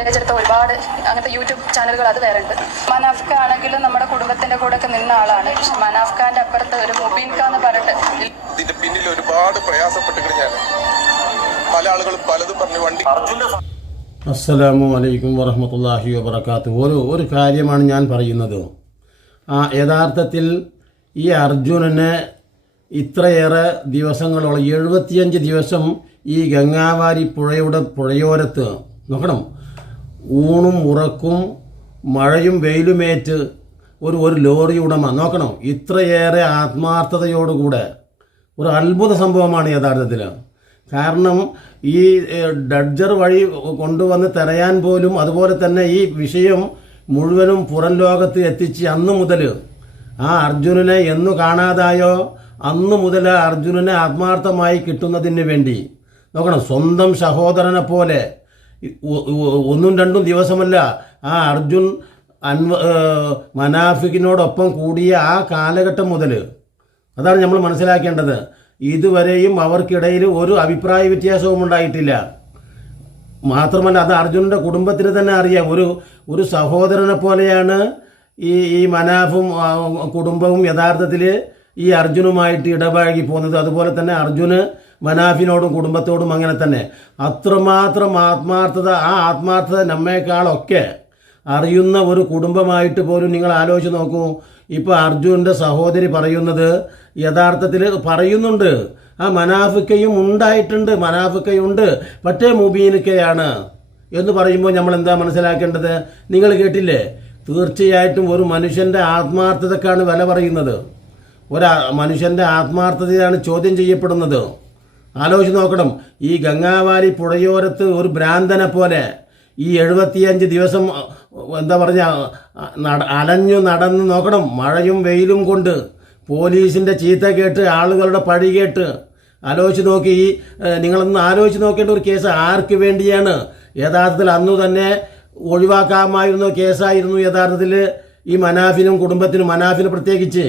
എടുത്ത ഒരുപാട് അങ്ങനത്തെ യൂട്യൂബ് ചാനലുകൾ അത് വേറെ ഉണ്ട്. മനാഫ്ക ആണെങ്കിലും നമ്മുടെ കുടുംബത്തിന്റെ കൂടെ ഒക്കെ നിന്ന ആളാണ്. പക്ഷെ മനാഫ്ഖാന്റെ അപ്പുറത്ത് ഒരു മുബീൻക എന്ന് പറഞ്ഞിട്ട് ഇതിന്റെ പിന്നിൽ ഒരുപാട് പ്രയാസപ്പെട്ടിട്ട് ഞാൻ പല ആളുകളും പലതും പറഞ്ഞു വണ്ടി. അസ്സലാമു അലൈക്കും വറഹ്മത്തുള്ളാഹി വബറകാതുഹു. ഒരു കാര്യമാണ് ഞാൻ പറയുന്നത്. യഥാർത്ഥത്തിൽ ഈ അർജുനന് ഇത്രയേറെ ദിവസങ്ങളോളം 75 ദിവസം ഈ ഗംഗാവാരി പുഴയോരത്ത് നോക്കണം, ഊണും ഉറക്കും മഴയും വെയിലുമേറ്റ് ഒരു ലോറി ഉടമ നോക്കണം, ഇത്രയേറെ ആത്മാർത്ഥതയോടുകൂടെ ഒരു അത്ഭുത സംഭവമാണ് യഥാർത്ഥത്തിൽ. കാരണം ഈ ഡഡ്ജർ വഴി കൊണ്ടുവന്ന് തടയാൻ പോലും, അതുപോലെ തന്നെ ഈ വിഷയം മുഴുവനും പുറം ലോകത്ത് എത്തിച്ച് അന്നു മുതൽ ആ അർജുനനെ എന്നു കാണാതായോ അന്നു മുതൽ ആ അർജുനനെ ആത്മാർത്ഥമായി കിട്ടുന്നതിന് വേണ്ടി നോക്കണം, സ്വന്തം സഹോദരനെ പോലെ ഒന്നും രണ്ടും ദിവസമല്ല ആ അർജുൻ മനാഫിക്കിനോടൊപ്പം കൂടിയ ആ കാലഘട്ടം മുതൽ, അതാണ് നമ്മൾ മനസ്സിലാക്കേണ്ടത്. ഇതുവരെയും അവർക്കിടയിൽ ഒരു അഭിപ്രായ വ്യത്യാസവും ഉണ്ടായിട്ടില്ല. മാത്രമല്ല അത് അർജുനൻ്റെ കുടുംബത്തിന് തന്നെ അറിയാം. ഒരു സഹോദരനെ പോലെയാണ് ഈ മനാഫും കുടുംബവും യഥാർത്ഥത്തിൽ ഈ അർജുനുമായിട്ട് ഇടപഴകി പോകുന്നത്. അതുപോലെ തന്നെ അർജുന് മനാഫിനോടും കുടുംബത്തോടും അങ്ങനെ തന്നെ അത്രമാത്രം ആത്മാർത്ഥത, ആ ആത്മാർത്ഥത നമ്മേക്കാളൊക്കെ അറിയുന്ന ഒരു കുടുംബമായിട്ട് പോലും നിങ്ങൾ ആലോചിച്ച് നോക്കൂ. ഇപ്പോൾ അർജുനൻ്റെ സഹോദരി പറയുന്നത് യഥാർത്ഥത്തിൽ പറയുന്നുണ്ട്, ആ മനാഫിക്കയും ഉണ്ടായിട്ടുണ്ട്, മനാഫിക്കയുണ്ട്, പക്ഷേ മുബീനിക്കയാണ് എന്ന് പറയുമ്പോൾ നമ്മൾ എന്താ മനസ്സിലാക്കേണ്ടത്? നിങ്ങൾ കേട്ടില്ലേ? തീർച്ചയായിട്ടും ഒരു മനുഷ്യൻ്റെ ആത്മാർത്ഥതക്കാണ് വില പറയുന്നത്. മനുഷ്യൻ്റെ ആത്മാർത്ഥതയാണ് ചോദ്യം ചെയ്യപ്പെടുന്നത്. ആലോചിച്ച് നോക്കണം, ഈ ഗംഗാവാലി പുഴയോരത്ത് ഒരു ഭ്രാന്തനെ പോലെ ഈ 75 ദിവസം എന്താ പറഞ്ഞ അലഞ്ഞു നടന്ന് നോക്കണം, മഴയും വെയിലും കൊണ്ട് പോലീസിൻ്റെ ചീത്ത കേട്ട്, ആളുകളുടെ പഴി കേട്ട്. ആലോചിച്ച് നോക്കി, നിങ്ങളൊന്ന് ആലോചിച്ച് നോക്കേണ്ട ഒരു കേസ് ആർക്ക് വേണ്ടിയാണ്? യഥാർത്ഥത്തിൽ അന്നു തന്നെ ഒഴിവാക്കാമായിരുന്ന കേസായിരുന്നു യഥാർത്ഥത്തിൽ ഈ മനാഫിനും കുടുംബത്തിനും, മനാഫിന് പ്രത്യേകിച്ച്.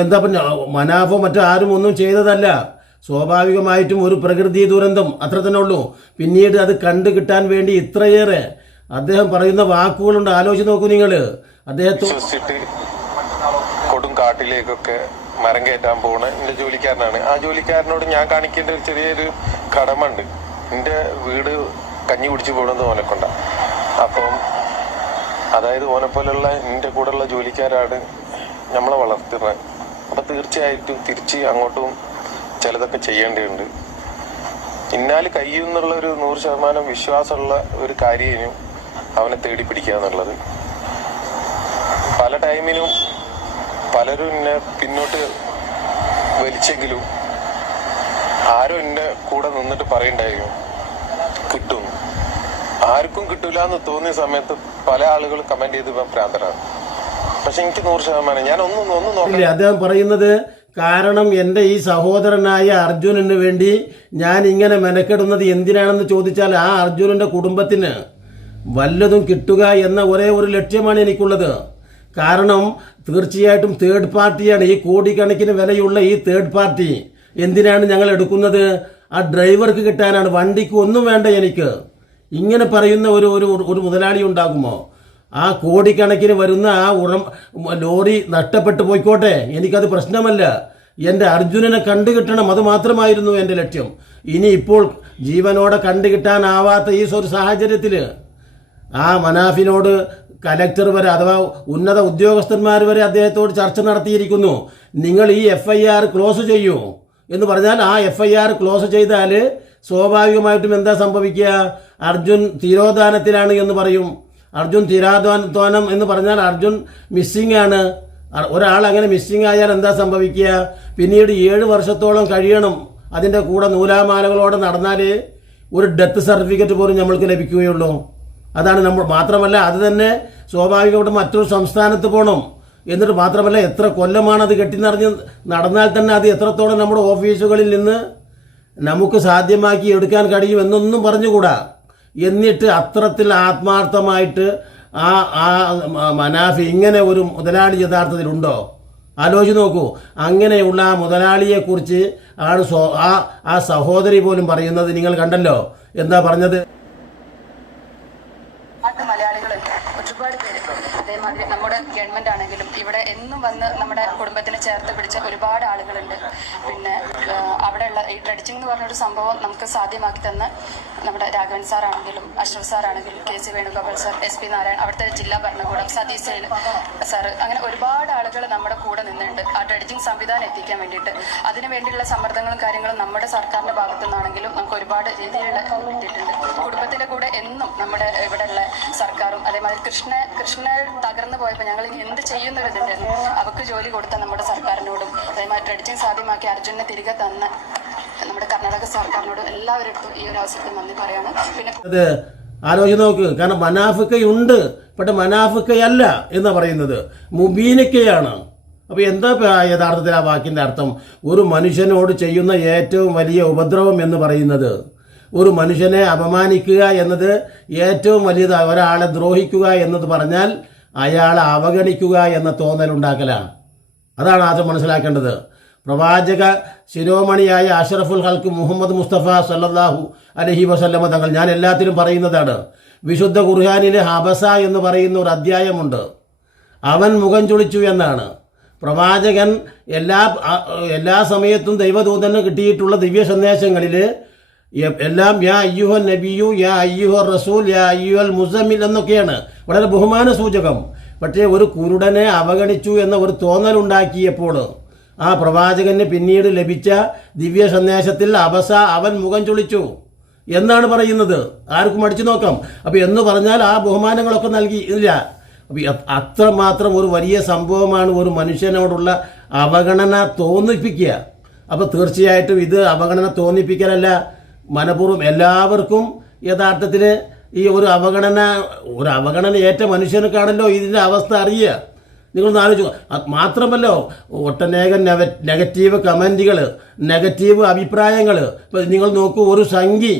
എന്താ പറഞ്ഞ മനാഫോ മറ്റാരും ഒന്നും ചെയ്തതല്ല, സ്വാഭാവികമായിട്ടും ഒരു പ്രകൃതി ദുരന്തം, അത്ര തന്നെ ഉള്ളൂ. പിന്നീട് അത് കണ്ടു കിട്ടാൻ വേണ്ടി ഇത്രയേറെ അദ്ദേഹം പറയുന്ന വാക്കുകളുണ്ട്. ആലോചിച്ച് നോക്കൂ നിങ്ങൾ. അദ്ദേഹത്തെ കൊടും കാട്ടിലേക്കൊക്കെ മരം കയറ്റാൻ പോണ എന്റെ ജോലിക്കാരനാണ്. ആ ജോലിക്കാരനോട് ഞാൻ കാണിക്കേണ്ട ഒരു ചെറിയൊരു കടമ ഉണ്ട്. എന്റെ വീട് കഞ്ഞി കുടിച്ചു പോകണമെന്ന് ഓനെക്കൊണ്ട. അപ്പം അതായത് ഓനെപ്പോലുള്ള എന്റെ കൂടെയുള്ള ജോലിക്കാരാണ് നമ്മളെ വളർത്തുന്നത്. അപ്പൊ തീർച്ചയായിട്ടും തിരിച്ച് അങ്ങോട്ടും ചിലതൊക്കെ ചെയ്യേണ്ടതുണ്ട്. ഇന്നാല് കഴിയുന്നുള്ള ഒരു 100% വിശ്വാസമുള്ള ഒരു കാര്യം അവനെ തേടി പിടിക്കുക എന്നുള്ളത്. പല ടൈമിനും പലരും എന്നെ പിന്നോട്ട് വലിച്ചെങ്കിലും ആരും എന്നെ കൂടെ നിന്നിട്ട് പറയണ്ടായിരുന്നു കിട്ടും. ആർക്കും കിട്ടൂല എന്ന് തോന്നിയ സമയത്ത് പല ആളുകൾ കമന്റ് ചെയ്ത് ഭ്രാന്തരാണ്. പക്ഷെ എനിക്ക് 100% ഞാൻ ഒന്നും നോക്കില്ല. അദ്ദേഹം പറയുന്നത് കാരണം എൻ്റെ ഈ സഹോദരനായ അർജുനന് വേണ്ടി ഞാൻ ഇങ്ങനെ മെനക്കെടുന്നത് എന്തിനാണെന്ന് ചോദിച്ചാൽ ആ അർജുനന്റെ കുടുംബത്തിന് വല്ലതും കിട്ടുക എന്ന ഒരേ ഒരു ലക്ഷ്യമാണ് എനിക്കുള്ളത്. കാരണം തീർച്ചയായിട്ടും തേർഡ് പാർട്ടിയാണ് ഈ കോടിക്കണക്കിന് വിലയുള്ള ഈ തേർഡ് പാർട്ടി. എന്തിനാണ് ഞങ്ങൾ എടുക്കുന്നത്? ആ ഡ്രൈവർക്ക് കിട്ടാനാണ്, വണ്ടിക്ക് ഒന്നും വേണ്ട എനിക്ക്. ഇങ്ങനെ പറയുന്ന ഒരു മുതലാളി ഉണ്ടാകുമോ? ആ കോടിക്കണക്കിന് വരുന്ന ആ ലോറി നഷ്ടപ്പെട്ടു പോയിക്കോട്ടെ, എനിക്കത് പ്രശ്നമല്ല. എൻ്റെ അർജുനനെ കണ്ടുകിട്ടണം, അത് മാത്രമായിരുന്നു എൻ്റെ ലക്ഷ്യം. ഇനി ഇപ്പോൾ ജീവനോടെ കണ്ടുകിട്ടാനാവാത്ത ഈ ഒരു സാഹചര്യത്തിൽ ആ മനാഫിനോട് കലക്ടർ വരെ, അഥവാ ഉന്നത ഉദ്യോഗസ്ഥന്മാർ വരെ അദ്ദേഹത്തോട് ചർച്ച നടത്തിയിരിക്കുന്നു. നിങ്ങൾ ഈ FIR ക്ലോസ് ചെയ്യൂ എന്ന് പറഞ്ഞാൽ ആ FIR ക്ലോസ് ചെയ്താൽ സ്വാഭാവികമായിട്ടും എന്താ സംഭവിക്കുക? അർജുൻ തിരോധാനത്തിലാണ് എന്ന് പറയും. അർജുൻ തിരോധാനം എന്ന് പറഞ്ഞാൽ അർജുൻ മിസ്സിംഗ് ആണ്. ഒരാൾ അങ്ങനെ മിസ്സിംഗ് ആയാൽ എന്താ സംഭവിക്കുക? പിന്നീട് 7 വർഷത്തോളം കഴിയണം അതിൻ്റെ കൂടെ നൂലാമാലകളോടെ നടന്നാൽ ഒരു ഡെത്ത് സർട്ടിഫിക്കറ്റ് പോലും നമ്മൾക്ക് ലഭിക്കുകയുള്ളൂ. അതാണ് നമ്മൾ. മാത്രമല്ല അത് തന്നെ സ്വാഭാവികമായിട്ടും മറ്റൊരു സംസ്ഥാനത്ത് പോകണം. എന്നിട്ട് മാത്രമല്ല എത്ര കൊല്ലമാണ് അത് കെട്ടിനിറഞ്ഞ് നടന്നാൽ തന്നെ അത് എത്രത്തോളം നമ്മുടെ ഓഫീസുകളിൽ നിന്ന് നമുക്ക് സാധ്യമാക്കി എടുക്കാൻ കഴിയും എന്നൊന്നും പറഞ്ഞുകൂടാ. എന്നിട്ട് അത്രത്തിൽ ആത്മാർത്ഥമായിട്ട് ആ മനാഫി ഇങ്ങനെ ഒരു മുതലാളി യഥാർത്ഥത്തിലുണ്ടോ? ആലോചിച്ച് നോക്കൂ. അങ്ങനെയുള്ള ആ മുതലാളിയെക്കുറിച്ച് ആ സഹോദരി പോലും പറയുന്നത് നിങ്ങൾ കണ്ടല്ലോ. എന്താ പറഞ്ഞത്? അതേമാതിരി നമ്മുടെ ഗവൺമെന്റ് ആണെങ്കിലും ഇവിടെ എന്നും വന്ന് നമ്മുടെ കുടുംബത്തിനെ ചേർത്ത് പിടിച്ച ഒരുപാട് ആളുകളുണ്ട്. പിന്നെ അവിടെയുള്ള ഈ ഡ്രെഡിച്ചിങ് എന്ന് പറഞ്ഞൊരു സംഭവം നമുക്ക് സാധ്യമാക്കി തന്ന നമ്മുടെ രാഘവൻ സാർ ആണെങ്കിലും അഷ്റഫ് സാർ ആണെങ്കിലും KC Venugopal sir, SP Narayan, അവിടുത്തെ ജില്ലാ ഭരണകൂടം, സതീഷ് സാർ, അങ്ങനെ ഒരുപാട് ആളുകൾ നമ്മുടെ കൂടെ നിന്നുണ്ട് ആ ഡ്രെഡിച്ചിങ് സംവിധാനം എത്തിക്കാൻ വേണ്ടിയിട്ട്. അതിനു വേണ്ടിയുള്ള സമ്മർദ്ദങ്ങളും കാര്യങ്ങളും നമ്മുടെ സർക്കാരിന്റെ ഭാഗത്തു നിന്നാണെങ്കിലും നമുക്ക് ഒരുപാട് രീതിയിലുള്ള കിട്ടിയിട്ടുണ്ട്. കുടുംബത്തിന്റെ കൂടെ എന്നും നമ്മുടെ ഇവിടെയുള്ള സർക്കാരും അതേമാതിരി കൃഷ്ണ തകർന്നു പോയപ്പോൾ ഞങ്ങൾ ഇനി എന്ത് ചെയ്യുന്നൊരിതുണ്ടായിരുന്നു. അവർക്ക് ജോലി കൊടുത്ത നമ്മുടെ സർക്കാരിനോടും അതേമാതിരി ഡ്രെഡിച്ചിങ് സാധ്യമാക്കി അർജുനെ തിരികെ തന്ന നമ്മുടെ കർണാടക സർക്കാരിനോടും എല്ലാവരും ഈ ഒരു അവസരത്തിൽ നന്ദി പറയാണ്. പിന്നെ അത് ആലോചിച്ച് നോക്ക്. കാരണം മനാഫിക്കയുണ്ട്, പക്ഷെ മനാഫിക്കയല്ല എന്ന് പറയുന്നത് മുബീനിക്കയാണ്. അപ്പോൾ എന്താ യഥാർത്ഥത്തിൽ ആ വാക്കിൻ്റെ അർത്ഥം? ഒരു മനുഷ്യനോട് ചെയ്യുന്ന ഏറ്റവും വലിയ ഉപദ്രവം എന്ന് പറയുന്നത്, ഒരു മനുഷ്യനെ അപമാനിക്കുക എന്നത് ഏറ്റവും വലിയത്. ഒരാളെ ദ്രോഹിക്കുക എന്നത് പറഞ്ഞാൽ അയാളെ അവഗണിക്കുക എന്ന തോന്നലുണ്ടാക്കലാണ്. അതാണ് ആദ്യം മനസ്സിലാക്കേണ്ടത്. പ്രവാചക ശിരോമണിയായ അഷ്റഫുൽ ഹൽക്ക് മുഹമ്മദ് മുസ്തഫ സല്ലല്ലാഹു അലൈഹി വസല്ലമ തങ്ങൾ, ഞാൻ എല്ലാത്തിലും പറയുന്നതാണ്, വിശുദ്ധ ഖുർആനിലെ ഹബസ എന്ന് പറയുന്ന ഒരു അധ്യായമുണ്ട്. അവൻ മുഖം ചുളിച്ചു എന്നാണ്. പ്രവാചകൻ എല്ലാ സമയത്തും ദൈവദൂതന് കിട്ടിയിട്ടുള്ള ദിവ്യ സന്ദേശങ്ങളിൽ എല്ലാം യാ അയ്യുഹൽ നബിയു, യാ അയ്യുഹർ റസൂൽ, യാ അയ്യുഹൽ മുസമ്മിൽ എന്നൊക്കെയാണ്, വളരെ ബഹുമാന സൂചകം. പക്ഷേ ഒരു കുരുടനെ അവഗണിച്ചു എന്ന ഒരു തോന്നലുണ്ടാക്കിയപ്പോൾ ആ പ്രവാചകന് പിന്നീട് ലഭിച്ച ദിവ്യ സന്ദേശത്തിൽ അബസ, അവൻ മുഖം ചുളിച്ചു എന്നാണ് പറയുന്നത്. ആർക്കും അടിച്ചു നോക്കാം. അപ്പോൾ എന്ന് പറഞ്ഞാൽ ആ ബഹുമാനങ്ങളൊക്കെ നൽകി ഇല്ല. അപ്പോൾ അത്രമാത്രം ഒരു വലിയ സംഭവമാണ് ഒരു മനുഷ്യനോടുള്ള അവഗണന തോന്നിപ്പിക്കുക. അപ്പോൾ തീർച്ചയായിട്ടും ഇത് അവഗണന തോന്നിപ്പിക്കലല്ല, മനഃപൂർവ്വം എല്ലാവർക്കും യഥാർത്ഥത്തിൽ ഈ ഒരു അവഗണന ഏറ്റ മനുഷ്യനൊക്കെയാണല്ലോ ഇതിൻ്റെ അവസ്ഥ അറിയുക. നിങ്ങളൊന്ന് ആലോചിക്കുക. മാത്രമല്ല ഒട്ടനേകം നെഗറ്റീവ് കമൻറ്റുകൾ, നെഗറ്റീവ് അഭിപ്രായങ്ങൾ. ഇപ്പം നിങ്ങൾ നോക്കൂ, ഒരു സംഖ്യ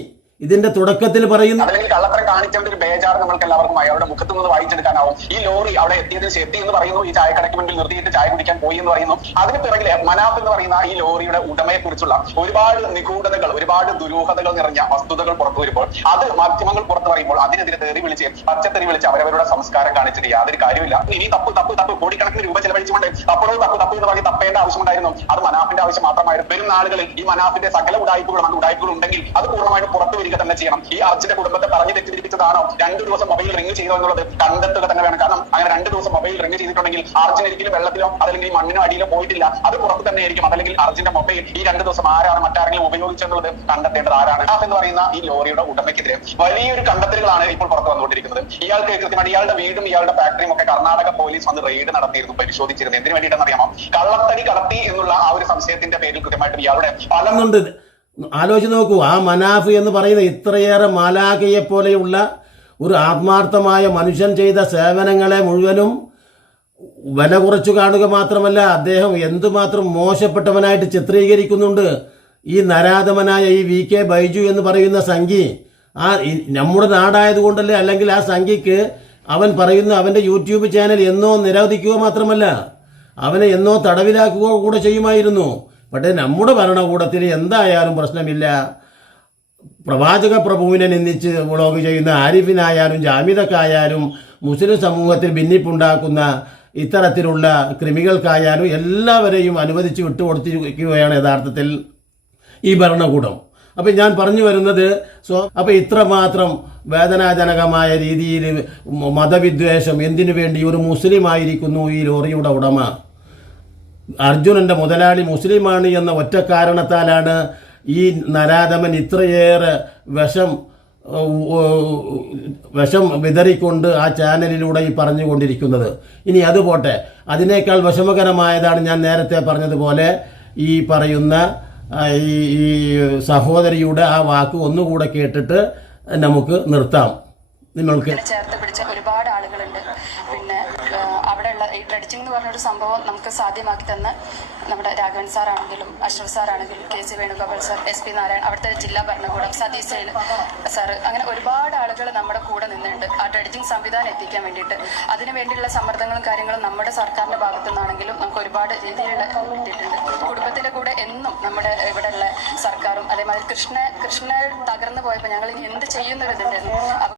ഇതിന്റെ തുടക്കത്തിൽ പറയുന്നു, അല്ലെങ്കിൽ കള്ളത്തരം കാണിച്ചവന്റെ ഒരു ബേജാർ നമ്മൾക്ക് എല്ലാവർക്കും അവരുടെ മുഖത്ത് നിന്ന് വായിച്ചെടുക്കാനാവും. ഈ ലോറി അവിടെ എത്തിയതിന് എത്തി എന്ന് പറയുന്നു, ഈ ചായക്കടയ്ക്ക് മുന്നിൽ നിർത്തിയിട്ട് ചായ കുടിക്കാൻ പോയി എന്ന് പറയുന്നു. അതിന് പിറകിലെ മനാഫ് എന്ന് പറയുന്ന ഈ ലോറിയുടെ ഉടമയെ കുറിച്ചുള്ള ഒരുപാട് നിഗൂഢതകൾ, ഒരുപാട് ദുരൂഹതകൾ നിറഞ്ഞ വസ്തുതകൾ പുറത്തു വരുമ്പോൾ അത് മാധ്യമങ്ങൾ പുറത്തു പറയുമ്പോൾ അതിനെതിരെ തെറി വിളിച്ച് പച്ചത്തെറി വിളിച്ച് അവരവരുടെ സംസ്കാരം കാണിച്ചിട്ട് യാതൊരു കാര്യമില്ല. ഇനി തപ്പ് കോടിക്കണക്കിന് രൂപ ചെലവഴിച്ചുകൊണ്ട് അപ്പോഴും തപ്പ് എന്ന് പറഞ്ഞ് തപ്പേണ്ട ആവശ്യമുണ്ടായിരുന്നു. അത് മനാഫിന്റെ ആവശ്യം മാത്രമായിരുന്നു. വരും നാളുകളിൽ ഈ മനാഫിന്റെ സകല ഉടായ്പകൾ ഉണ്ടെങ്കിൽ അത് പൂർണ്ണമായിട്ട് പുറത്തു തന്നെ ചെയ്യണം. ഈ അർജുന്റെ കുടുംബത്തെ പറഞ്ഞു തെറ്റിദ്ധരിപ്പിച്ചതാണോ 2 ദിവസം മൊബൈൽ റിംഗ് ചെയ്തോ എന്നുള്ളത് കണ്ടെത്തുക തന്നെ വേണം. കാരണം അങ്ങനെ 2 ദിവസം മൊബൈൽ റിംഗ് ചെയ്തിട്ടുണ്ടെങ്കിൽ അർജുൻ ഒരിക്കലും വെള്ളത്തിലോ അതല്ലെങ്കിൽ മണ്ണിനോ അടിയിലോ പോയിട്ടില്ല, അത് പുറത്ത് തന്നെ ആയിരിക്കും. അതല്ലെങ്കിൽ അർജുന്റെ മൊബൈൽ ഈ 2 ദിവസം ആരാണ് മറ്റാരെങ്കിലും ഉപയോഗിച്ചെന്നുള്ളത് കണ്ടെത്തേണ്ടത് ആരാണ്? എന്ന് പറയുന്ന ഈ ലോറിയുടെ ഉടമയ്ക്കെതിരെ വലിയൊരു കണ്ടെത്തലുകളാണ് ഇപ്പോൾ പുറത്ത് വന്നുകൊണ്ടിരിക്കുന്നത്. ഇയാൾക്ക് കൃത്യമായിട്ട് ഇയാളുടെ വീടും ഇയാളുടെ ഫാക്ടറിയും ഒക്കെ കർണാടക പോലീസ് വന്ന് റെയ്ഡ് നടത്തിയിരുന്നു, പരിശോധിച്ചിരുന്നു. എന്തിനു വേണ്ടിയിട്ടെന്ന് അറിയാമോ? കള്ളത്തടി കടത്തി എന്നുള്ള ആ ഒരു സംശയത്തിന്റെ പേരിൽ കൃത്യമായിട്ടും ഇയാളുടെ പല ആലോചിച്ച് നോക്കൂ. ആ മനാഫ് എന്ന് പറയുന്ന ഇത്രയേറെ മാലാഖയെ പോലെയുള്ള ഒരു ആത്മാർത്ഥമായ മനുഷ്യൻ ചെയ്ത സേവനങ്ങളെ മുഴുവനും വില കുറച്ചു കാണുക മാത്രമല്ല, അദ്ദേഹം എന്തുമാത്രം മോശപ്പെട്ടവനായിട്ട് ചിത്രീകരിക്കുന്നുണ്ട്. ഈ നരാധമനായ ഈ VK ബൈജു എന്ന് പറയുന്ന സംഘി നമ്മുടെ നാടായതുകൊണ്ടല്ലേ, അല്ലെങ്കിൽ ആ സംഘിക്ക് അവൻ പറയുന്ന അവൻ്റെ യൂട്യൂബ് ചാനൽ എന്നോ നിരോധിക്കുക മാത്രമല്ല അവനെ എന്നോ തടവിലാക്കുക കൂടെ ചെയ്യുമായിരുന്നു. പക്ഷേ നമ്മുടെ ഭരണകൂടത്തിൽ എന്തായാലും പ്രശ്നമില്ല. പ്രവാചക പ്രഭുവിനെ നിന്ദിച്ച് വ്ളോഗ് ചെയ്യുന്ന ആരിഫിനായാലും ജാമിദക്കായാലും മുസ്ലിം സമൂഹത്തിൽ ഭിന്നിപ്പുണ്ടാക്കുന്ന ഇത്തരത്തിലുള്ള കൃമികൾക്കായാലും എല്ലാവരെയും അനുവദിച്ച് വിട്ടുകൊടുത്തിരിക്കുകയാണ് യഥാർത്ഥത്തിൽ ഈ ഭരണകൂടം. അപ്പം ഞാൻ പറഞ്ഞു വരുന്നത്, അപ്പം ഇത്രമാത്രം വേദനാജനകമായ രീതിയിൽ മതവിദ്വേഷം എന്തിനു വേണ്ടി? ഒരു മുസ്ലിം ആയിരിക്കുന്നു ഈ ലോറിയുടെ ഉടമ. അർജുനൻ്റെ മുതലാളി മുസ്ലിമാണ് എന്ന ഒറ്റ കാരണത്താലാണ് ഈ നരാധമൻ ഇത്രയേറെ വിഷം വിതറിക്കൊണ്ട് ആ ചാനലിലൂടെ ഈ പറഞ്ഞുകൊണ്ടിരിക്കുന്നത്. ഇനി അതുപോട്ടെ, അതിനേക്കാൾ വിഷമകരമായതാണ് ഞാൻ നേരത്തെ പറഞ്ഞതുപോലെ ഈ പറയുന്ന ഈ സഹോദരിയുടെ ആ വാക്ക് ഒന്നുകൂടെ കേട്ടിട്ട് നമുക്ക് നിർത്താം. നിങ്ങൾക്ക് ചേർത്ത് പിടിച്ച ഒരുപാട് ആളുകളുണ്ട്. പിന്നെ അവിടെയുള്ള ഈ ഡ്രെഡിച്ചിങ് എന്ന് പറഞ്ഞൊരു സംഭവം നമുക്ക് സാധ്യമാക്കി തന്ന നമ്മുടെ രാഘവൻ സാർ ആണെങ്കിലും അഷ്റഫ് സാർ ആണെങ്കിലും KC Venugopal sir, SP Narayan, അവിടുത്തെ ജില്ലാ ഭരണകൂടം, സതീഷ് സാർ, അങ്ങനെ ഒരുപാട് ആളുകൾ നമ്മുടെ കൂടെ നിന്നുണ്ട് ആ ഡ്രെഡിച്ചിങ് സംവിധാനം എത്തിക്കാൻ വേണ്ടിയിട്ട്. അതിനു വേണ്ടിയുള്ള സമ്മർദ്ദങ്ങളും കാര്യങ്ങളും നമ്മുടെ സർക്കാരിന്റെ ഭാഗത്തു നിന്നാണെങ്കിലും നമുക്ക് ഒരുപാട് രീതിയിലുള്ള കിട്ടിയിട്ടുണ്ട്. കുടുംബത്തിന്റെ കൂടെ എന്നും നമ്മുടെ ഇവിടെയുള്ള സർക്കാരും അതേമാതിരി കൃഷ്ണ തകർന്നു പോയപ്പോൾ ഞങ്ങൾ ഇനി എന്ത് ചെയ്യുന്നൊരിതുണ്ടായിരുന്നു.